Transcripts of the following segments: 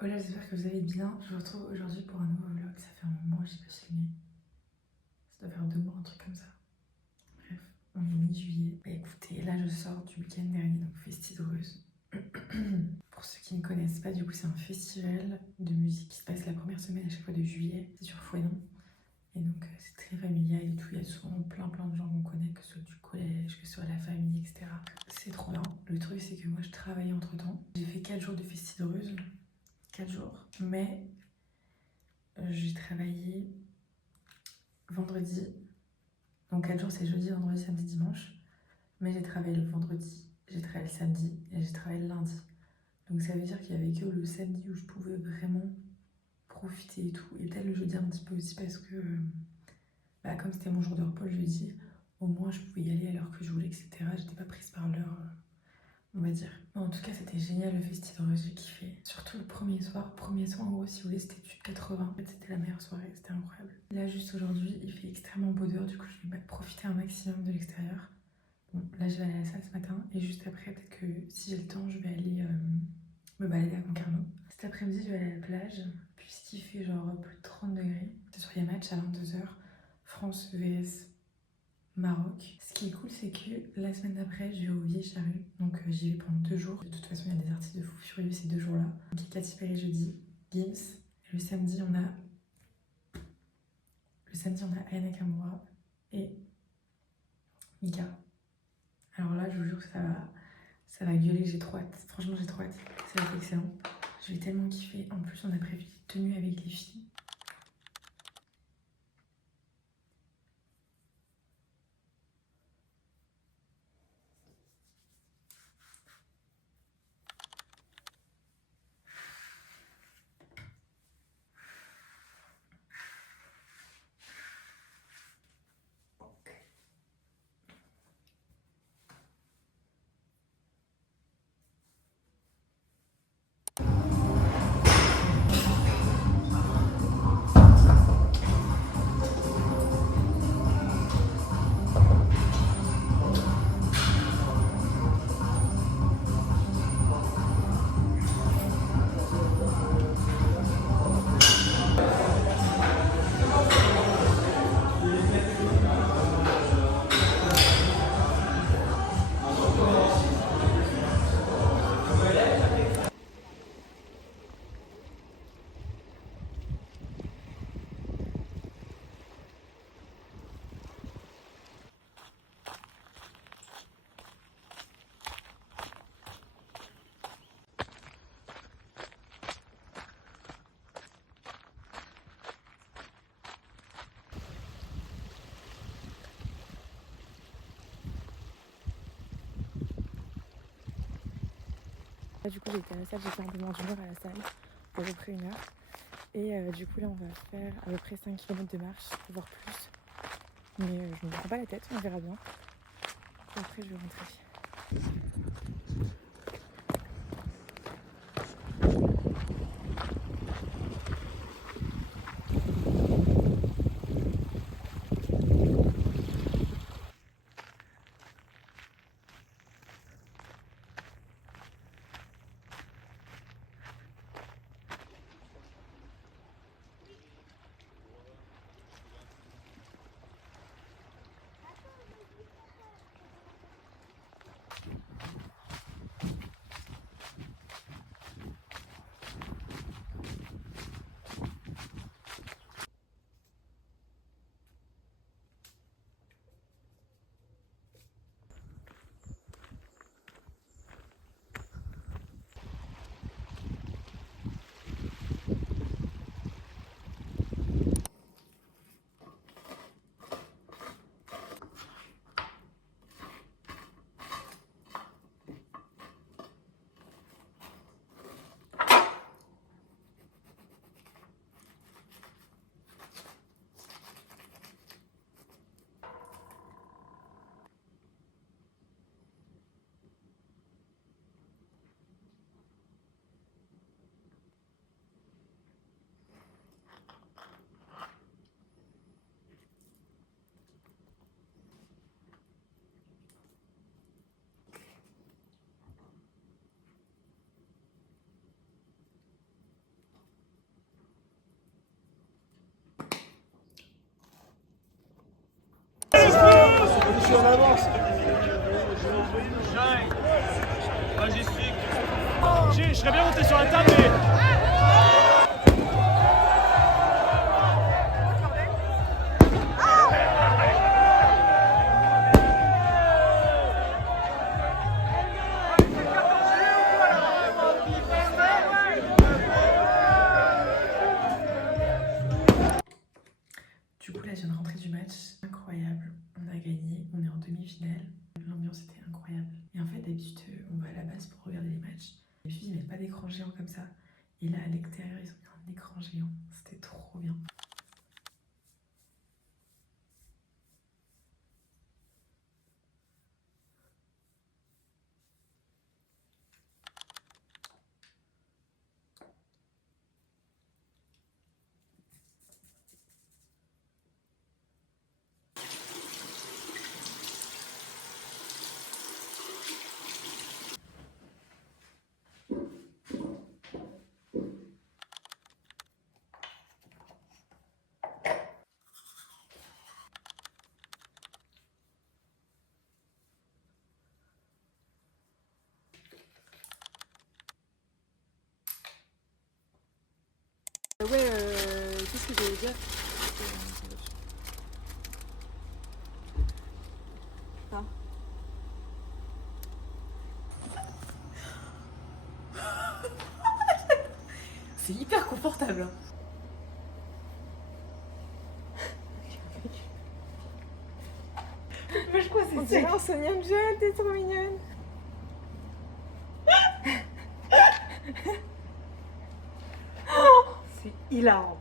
Hola, j'espère que vous allez bien. Je vous retrouve aujourd'hui pour un nouveau vlog. Ça fait un moment que j'ai pas filmé. Ça doit faire 2 mois, un truc comme ça. Bref, on est mi-juillet. Bah écoutez, là je sors du week-end dernier, donc Festidreuse. Pour ceux qui ne connaissent pas, du coup, c'est un festival de musique qui se passe la première semaine à chaque fois de juillet. C'est sur Fouesnant. Et donc, c'est très familial et tout. Il y a souvent plein de gens qu'on connaît, que ce soit du collège, que ce soit la famille, etc. C'est trop bien. Le truc, c'est que moi, je travaillais entre temps. J'ai fait 4 jours de Festidreuse. 4 jours. Mais j'ai travaillé vendredi. Donc 4 jours, c'est jeudi, vendredi, samedi, dimanche. Mais j'ai travaillé le vendredi, j'ai travaillé le samedi et j'ai travaillé le lundi. Donc ça veut dire qu'il y avait que le samedi où je pouvais vraiment profiter et tout. Et peut-être le jeudi un petit peu aussi parce que, bah, comme c'était mon jour de repos le jeudi, au moins je pouvais y aller à l'heure que je voulais, etc. J'étais pas prise par l'heure, on va dire. Mais en tout cas, c'était génial le festival, j'ai kiffé. Surtout le premier soir. Premier soir, en gros, si vous voulez, c'était du 80. En fait, c'était la meilleure soirée, c'était incroyable. Là, juste aujourd'hui, il fait extrêmement beau dehors, du coup, je vais profiter un maximum de l'extérieur. Bon, là, je vais aller à la salle ce matin, et juste après, peut-être que si j'ai le temps, je vais aller me balader à Concarneau. Cet après-midi, je vais aller à la plage, puisqu'il fait genre plus de 30 degrés. Ce soir, il y a match à 22h, France vs Maroc. Ce qui est cool, c'est que la semaine d'après, je vais au Vieille Charrue. Donc j'y vais pendant 2 jours. De toute façon, il y a des artistes de fou furieux ces 2 jours-là. Donc il y a Katy Perry jeudi, Gims. Et le samedi, on a Aya Nakamura et Mika. Alors là, je vous jure que ça va gueuler, j'ai trop hâte. Franchement, j'ai trop hâte. Ça va être excellent. Je vais tellement kiffer. En plus, on a prévu des tenues avec les filles. Du coup, j'étais à la salle, j'ai fait un peu moins d'une heure à la salle, à peu près 1 heure. Et du coup, là, on va faire à peu près 5 km de marche, voire plus. Mais je ne me prends pas la tête, on verra bien. Et après, je vais rentrer. suis en avance. Je serais bien monté sur la table, mais... Du coup là je viens de rentrer du match, incroyable, on a gagné, on est en demi-finale, l'ambiance était incroyable. Et en fait d'habitude on va à la base pour regarder les matchs, les filles ils mettent pas d'écran géant comme ça, et là à l'extérieur ils ont mis un écran géant, c'était trop bien. Ouais, qu'est-ce que j'allais dire? Ah. C'est hyper confortable. Mais je crois que On c'est dirait un Sonia John, t'es trop mignonne. C'est hilarant.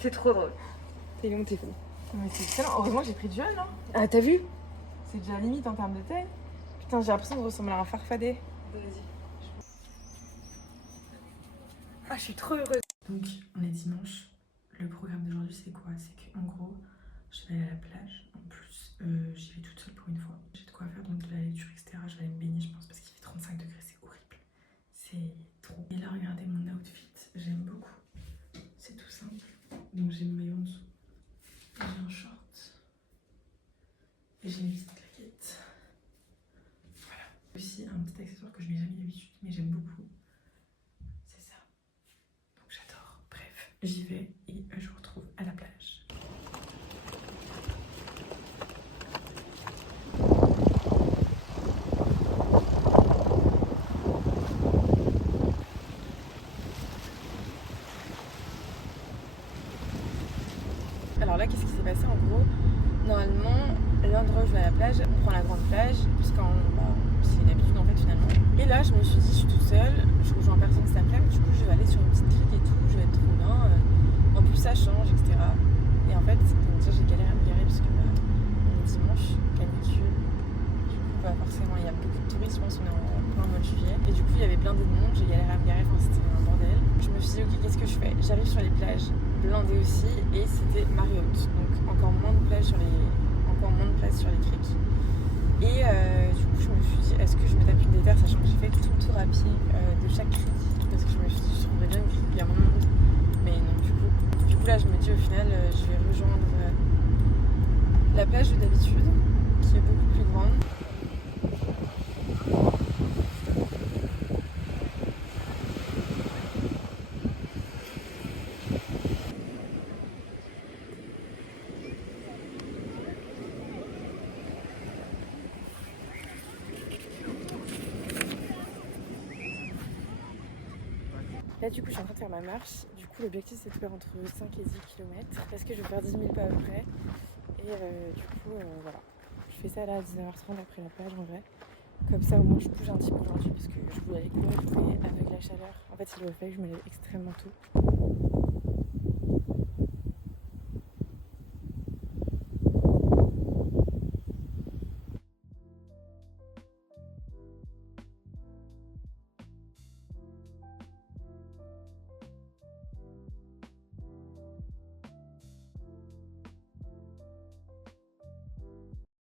C'est trop drôle. T'es long, t'es fou. Mais c'est excellent. Heureusement que j'ai pris du jeune, hein. Ah, t'as vu? C'est déjà limite en termes de taille. Putain, j'ai l'impression de ressembler à un farfadet. Vas-y. Ah, je suis trop heureuse. Donc on est dimanche, le programme d'aujourd'hui c'est quoi? C'est qu'en gros je vais aller à la plage, en plus j'y vais toute seule pour une fois. J'ai de quoi faire donc de la lecture etc, je vais aller me baigner je pense parce qu'il fait 35 degrés, c'est horrible. C'est trop. Et là regardez mon outfit, j'aime beaucoup. C'est tout simple. Donc j'ai le maillot en dessous, j'ai un short et j'ai une petite claquette. Voilà. Aussi un petit accessoire que je mets jamais d'habitude mais j'aime beaucoup. C'est ça. Donc j'adore. Bref, j'y vais et je vous retrouve à la plage. Alors là, qu'est-ce qui s'est passé en gros? Normalement, l'endroit où je vais à la plage, on prend la grande plage, puisqu'en c'est une habitude en fait finalement. Et là, je me suis dit, je suis toute seule, je rejoins personne cet après-midi, du coup, je vais aller sur une petite crique et tout, je vais être trop bien. En plus, ça change, etc. Et en fait, comme ça, j'ai galéré à me garer, parce que on est dimanche, canicule. Du coup, forcément, il y a beaucoup de touristes, je pense qu'on est en plein mois de juillet. Et du coup, il y avait blindé de monde, j'ai galéré à me garer, enfin, c'était un bordel. Je me suis dit, ok, qu'est-ce que je fais? J'arrive sur les plages, blindées aussi, et c'était Marriott. Donc, encore moins de place sur les criques. Et du coup, je me suis dit, est-ce que je me tape une déterre, sachant que j'ai fait tout le tour à pied de chaque crique, parce que je me suis dit, je trouverais bien une crique où il y a moins de monde. Mais non, du coup, là, je me dis, au final, je vais rejoindre la plage de d'habitude, qui est beaucoup plus grande. Là du coup je suis en train de faire ma marche, du coup l'objectif c'est de faire entre 5 et 10 km parce que je vais faire 10 000 pas à peu près et du coup voilà, je fais ça là à 19h30 après la plage en vrai, comme ça au moins je bouge un petit peu aujourd'hui parce que je voulais aller courir mais avec la chaleur, en fait il aurait fallu que je me lève extrêmement tôt.